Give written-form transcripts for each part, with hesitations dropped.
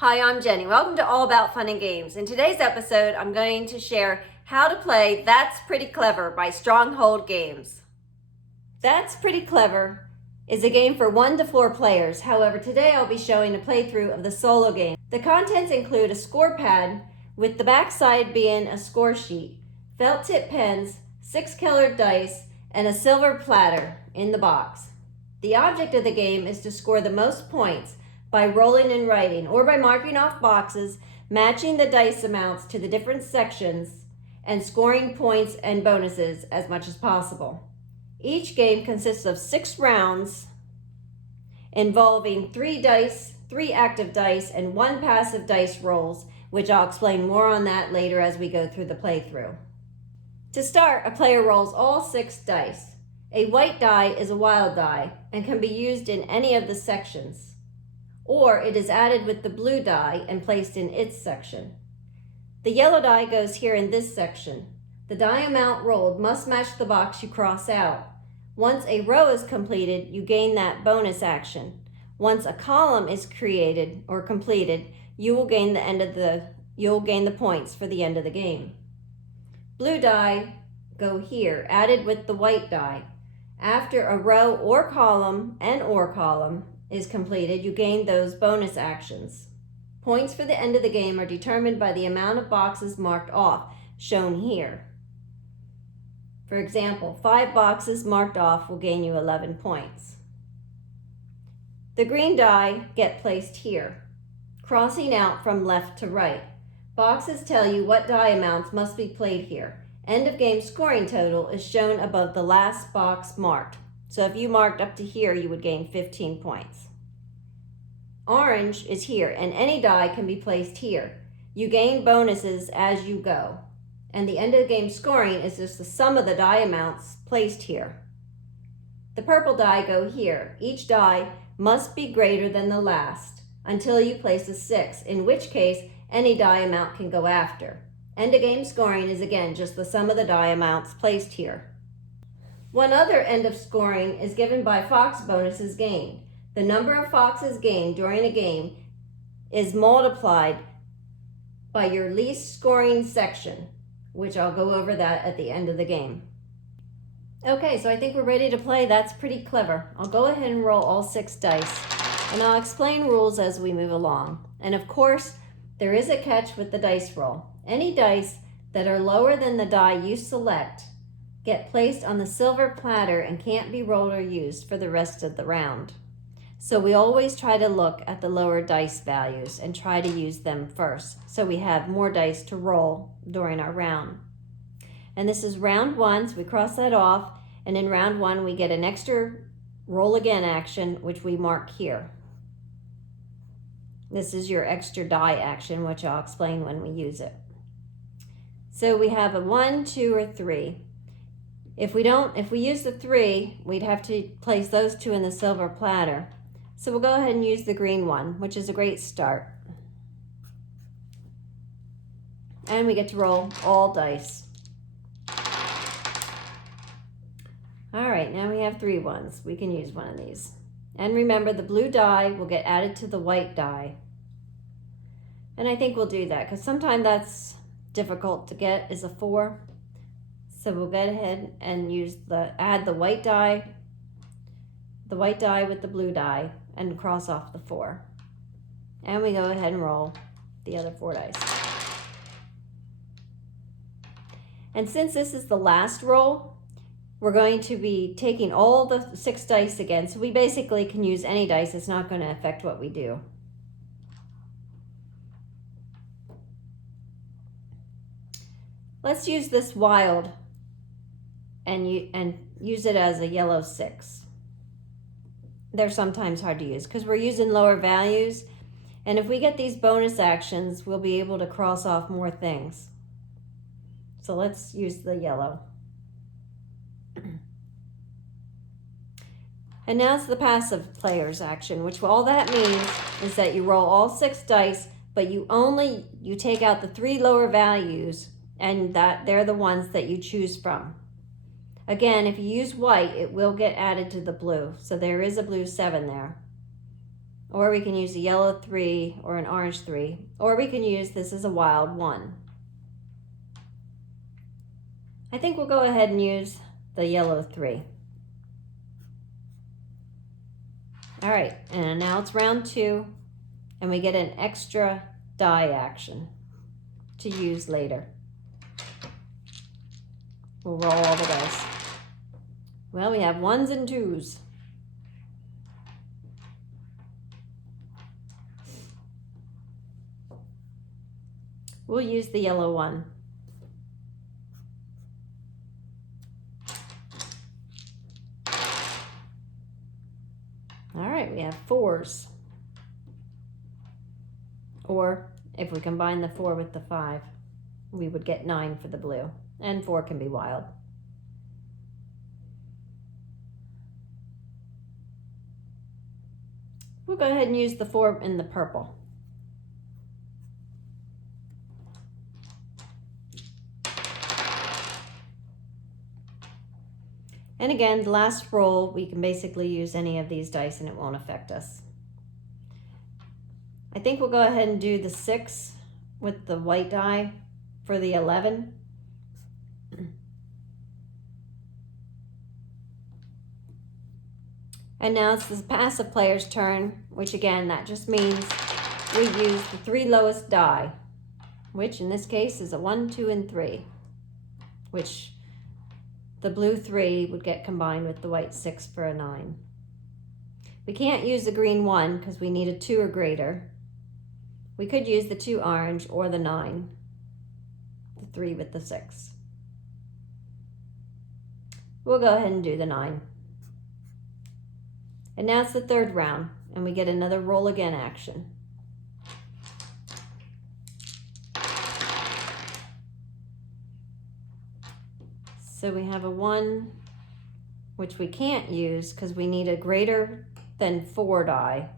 Hi, I'm Jenny. Welcome to All About Fun and Games. In today's episode, I'm going to share how to play That's Pretty Clever by Stronghold Games. That's Pretty Clever is a game for 1 to 4 players. However, today I'll be showing a playthrough of the solo game. The contents include a score pad with the backside being a score sheet, felt tip pens, 6 colored dice, and a silver platter in the box. The object of the game is to score the most points by rolling and writing, or by marking off boxes, matching the dice amounts to the different sections, and scoring points and bonuses as much as possible. Each game consists of 6 rounds involving 3 dice, 3 active dice, and 1 passive dice rolls, which I'll explain more on that later as we go through the playthrough. To start, a player rolls all 6 dice. A white die is a wild die and can be used in any of the sections, or it is added with the blue die and placed in its section. The yellow die goes here in this section. The die amount rolled must match the box you cross out. Once a row is completed, you gain that bonus action. Once a column is created or completed, you will gain the points for the end of the game. Blue die go here, added with the white die. After a row or column is completed, you gain those bonus actions. Points for the end of the game are determined by the amount of boxes marked off, shown here. For example, 5 boxes marked off will gain you 11 points. The green die get placed here, crossing out from left to right. Boxes tell you what die amounts must be played here. End of game scoring total is shown above the last box marked. So if you marked up to here, you would gain 15 points. Orange is here, and any die can be placed here. You gain bonuses as you go. And the end of the game scoring is just the sum of the die amounts placed here. The purple die go here. Each die must be greater than the last until you place a 6, in which case any die amount can go after. End of game scoring is again just the sum of the die amounts placed here. One other end of scoring is given by fox bonuses gained. The number of foxes gained during a game is multiplied by your least scoring section, which I'll go over that at the end of the game. Okay, so I think we're ready to play That's Pretty Clever. I'll go ahead and roll all 6 dice, and I'll explain rules as we move along. And of course, there is a catch with the dice roll. Any dice that are lower than the die you select get placed on the silver platter and can't be rolled or used for the rest of the round. So we always try to look at the lower dice values and try to use them first, so we have more dice to roll during our round. And this is round 1, so we cross that off, and in round 1 we get an extra roll again action, which we mark here. This is your extra die action, which I'll explain when we use it. So we have a 1, 2, or 3. If we use the 3, we'd have to place those 2 in the silver platter. So we'll go ahead and use the green one, which is a great start. And we get to roll all dice. All right, now we have 3 ones. We can use one of these. And remember, the blue die will get added to the white die. And I think we'll do that, because sometimes that's difficult to get, is a 4. So we'll go ahead and add the white die with the blue die, and cross off the 4. And we go ahead and roll the other 4 dice. And since this is the last roll, we're going to be taking all the 6 dice again, so we basically can use any dice. It's not going to affect what we do. Let's use this wild and use it as a yellow 6. They're sometimes hard to use because we're using lower values, and if we get these bonus actions, we'll be able to cross off more things. So let's use the yellow. And now it's the passive player's action, which all that means is that you roll all 6 dice, but you take out the 3 lower values, and that they're the ones that you choose from. Again, if you use white, it will get added to the blue. So there is a blue 7 there. or we can use a yellow 3 or an orange 3, or we can use this as a wild 1. I think we'll go ahead and use the yellow 3. All right, and now it's round 2, and we get an extra die action to use later. We'll roll all the dice. Well, we have 1s and 2s. We'll use the yellow 1. All right, we have 4s. Or if we combine the 4 with the 5, we would get 9 for the blue. And 4 can be wild. We'll go ahead and use the 4 in the purple. And again, the last roll, we can basically use any of these dice and it won't affect us. I think we'll go ahead and do the 6 with the white die for the 11. And now it's the passive player's turn, which again, that just means we use the 3 lowest die, which in this case is a 1, 2, and 3, which the blue 3 would get combined with the white 6 for a 9. We can't use the green 1 because we need a 2 or greater. We could use the 2 orange or the 9, the 3 with the 6. We'll go ahead and do the 9. And now it's the 3rd round, and we get another roll again action. So we have a 1, which we can't use because we need a greater than 4 die.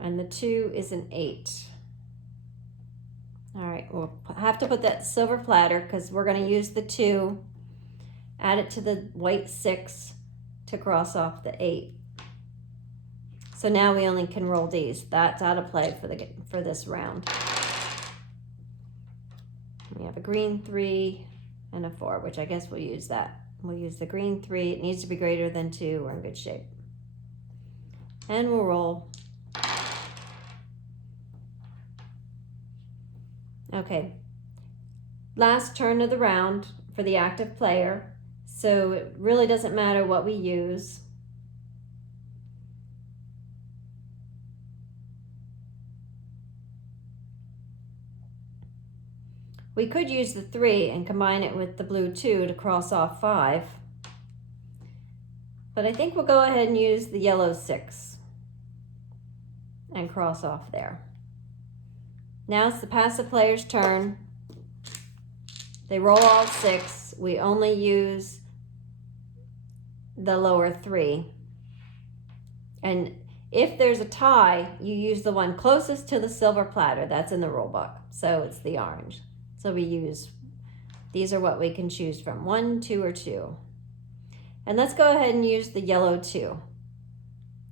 And the 2 is an 8. All right, we'll have to put that silver platter because we're going to use the 2, add it to the white 6 to cross off the 8. So now we only can roll these. That's out of play for this round. We have a green 3 and a 4, which I guess we'll use that. We'll use the green 3. It needs to be greater than 2. We're in good shape. And we'll roll. Okay. Last turn of the round for the active player. So it really doesn't matter what we use. We could use the 3 and combine it with the blue 2 to cross off 5. But I think we'll go ahead and use the yellow 6 and cross off there. Now it's the passive player's turn. They roll all 6. We only use the lower 3. And if there's a tie, you use the one closest to the silver platter. That's in the rule book. So it's the orange. So we use, these are what we can choose from, 1, 2, or 2. And let's go ahead and use the yellow 2.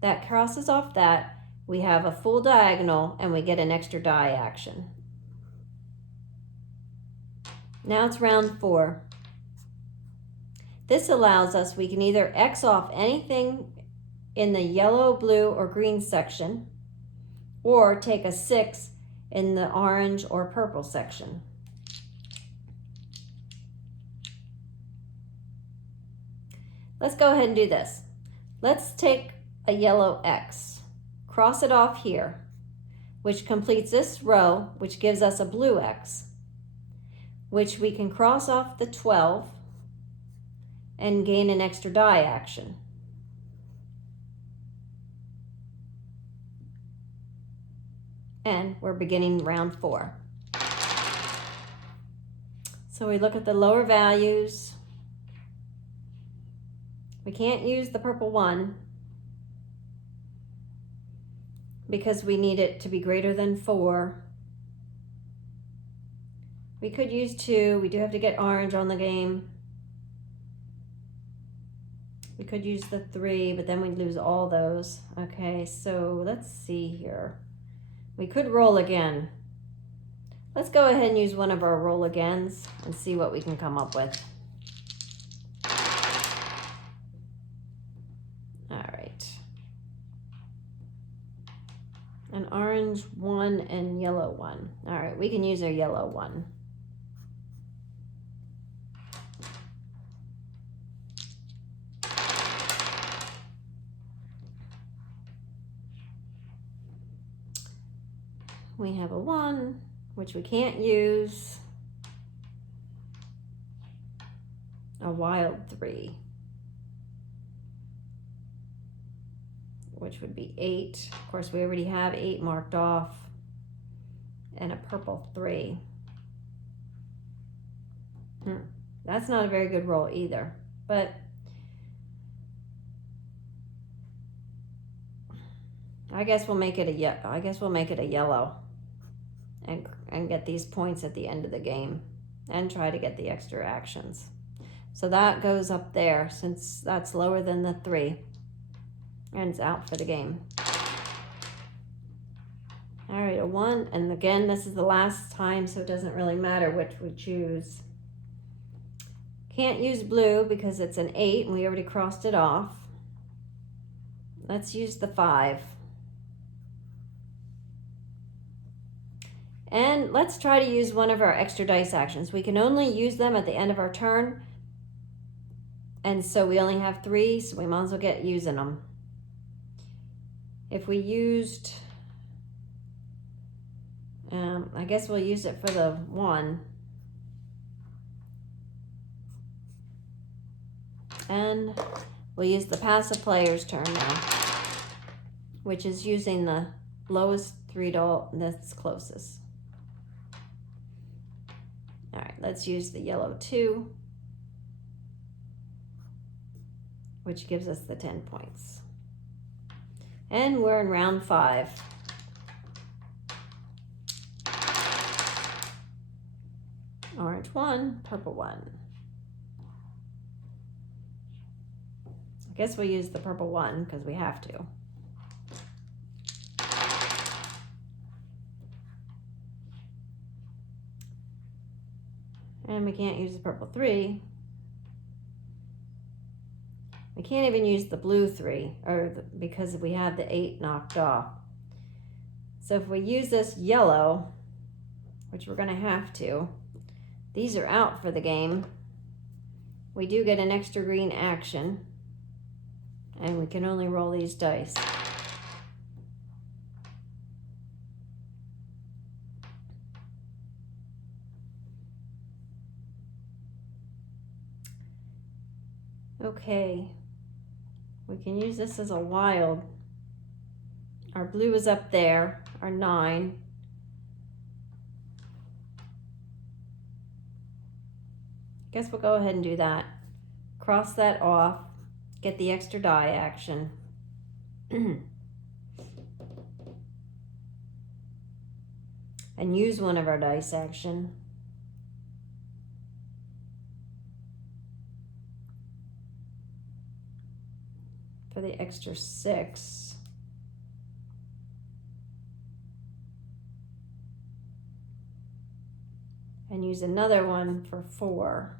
That crosses off that. We have a full diagonal and we get an extra die action. Now it's round 4. This allows us, we can either X off anything in the yellow, blue, or green section, or take a 6 in the orange or purple section. Let's go ahead and do this. Let's take a yellow X, cross it off here, which completes this row, which gives us a blue X, which we can cross off the 12 and gain an extra die action. And we're beginning round 4. So we look at the lower values. We can't use the purple 1 because we need it to be greater than 4. We could use 2. We do have to get orange on the game. We could use the 3, but then we'd lose all those. Okay, so let's see here. We could roll again. Let's go ahead and use one of our roll agains and see what we can come up with. All right. An orange 1 and yellow 1. All right, we can use our yellow 1. We have a 1, which we can't use. A wild 3, which would be 8. Of course, we already have 8 marked off. And a purple 3. That's not a very good roll either. But I guess we'll make it a yellow. And get these points at the end of the game and try to get the extra actions. So that goes up there since that's lower than the 3 and it's out for the game. All right, a 1, and again, this is the last time, so it doesn't really matter which we choose. Can't use blue because it's an 8 and we already crossed it off. Let's use the 5. And let's try to use one of our extra dice actions. We can only use them at the end of our turn. And so we only have 3, so we might as well get using them. If we used, I guess we'll use it for the 1. And we'll use the passive player's turn now, which is using the lowest 3 that's closest. All right, let's use the yellow 2, which gives us the 10 points. And we're in round 5. Orange 1, purple 1. I guess we'll use the purple 1 because we have to. And we can't use the purple 3. We can't even use the blue 3 because we have the 8 knocked off. So if we use this yellow, which we're going to have to, these are out for the game. We do get an extra green action, and we can only roll these dice. Okay, we can use this as a wild. Our blue is up there, our 9. Guess we'll go ahead and do that. Cross that off, get the extra die action. And use one of our dice action. For the extra 6. And use another one for 4.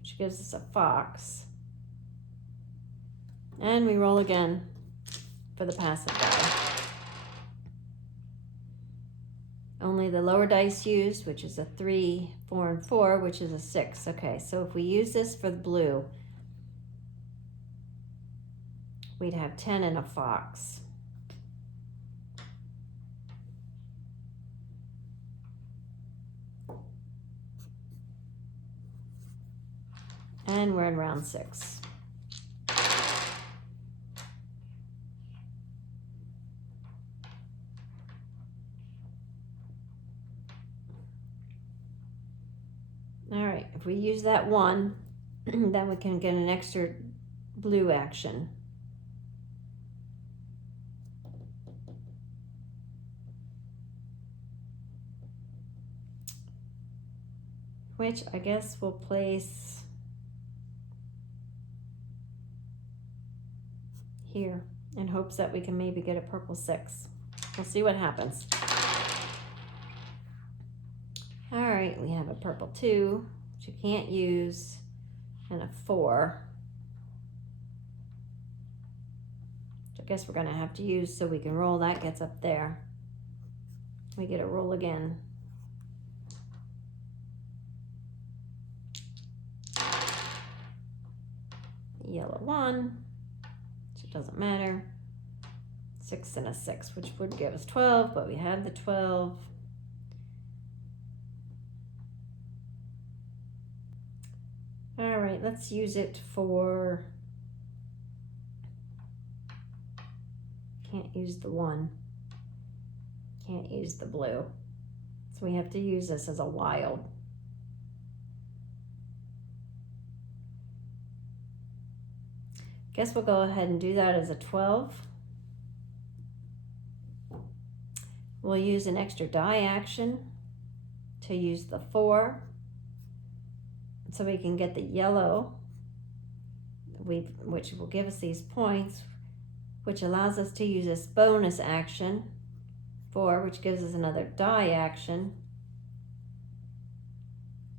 Which gives us a fox. And we roll again for the passive die. Only the lower dice used, which is a 3, 4, and 4, which is a 6. Okay, so if we use this for the blue, we'd have 10 and a fox. And we're in round 6. All right, if we use that 1, then we can get an extra blue action. Which I guess we'll place hopes that we can maybe get a purple 6. We'll see what happens. All right, we have a purple 2, which you can't use, and a 4. Which I guess we're gonna have to use so we can roll. That gets up there. We get a roll again. Yellow 1, so it doesn't matter. 6 and a 6, which would give us 12, but we have the 12. All right, let's use it for, can't use the 1, can't use the blue. So we have to use this as a wild. Guess we'll go ahead and do that as a 12. We'll use an extra die action to use the 4. So we can get the yellow, which will give us these points, which allows us to use this bonus action, 4, which gives us another die action.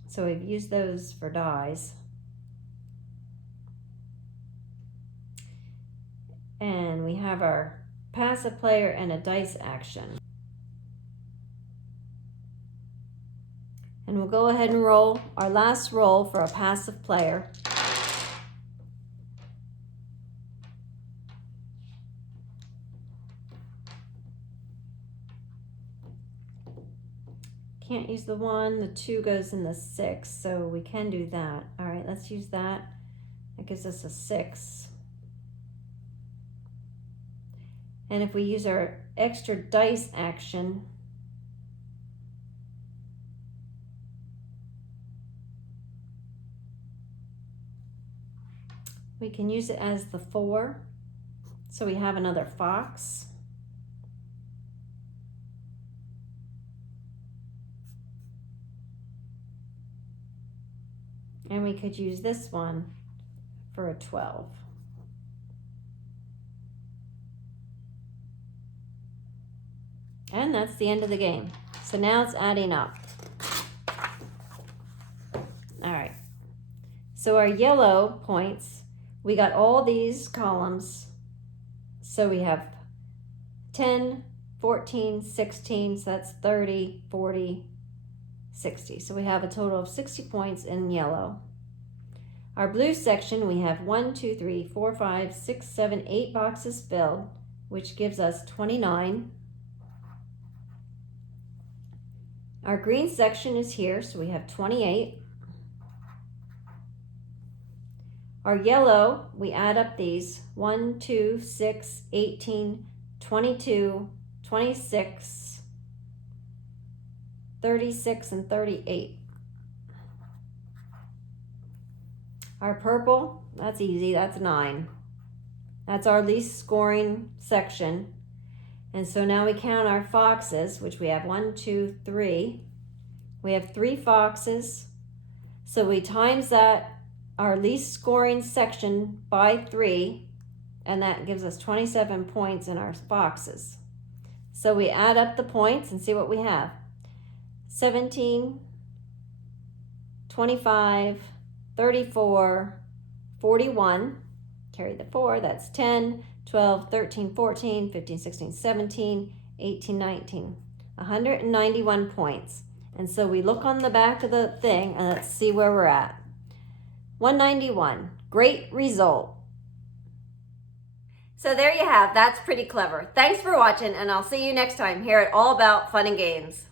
So we've used those for dies. And we have our passive player and a dice action. And we'll go ahead and roll our last roll for a passive player. Can't use the 1, the 2 goes in the 6, so we can do that. All right, let's use that. That gives us a 6. And if we use our extra dice action, we can use it as the 4. So we have another fox. And we could use this one for a 12. And that's the end of the game. So now it's adding up. All right. So our yellow points, we got all these columns. So we have 10, 14, 16, so that's 30, 40, 60. So we have a total of 60 points in yellow. Our blue section, we have 1, 2, 3, 4, 5, 6, 7, 8 boxes filled, which gives us 29. Our green section is here, so we have 28. Our yellow, we add up these, 1, 2, 6, 18, 22, 26, 36, and 38. Our purple, that's easy, that's 9. That's our least scoring section. And so now we count our foxes, which we have 1, 2, 3. We have 3 foxes. So we times that, our least scoring section, by 3, and that gives us 27 points in our foxes. So we add up the points and see what we have. 17, 25, 34, 41, carry the 4, that's 10, 12, 13, 14, 15, 16, 17, 18, 19, 191 points. And so we look on the back of the thing and let's see where we're at. 191, great result. So there you have, that's pretty clever. Thanks for watching, and I'll see you next time here at All About Fun and Games.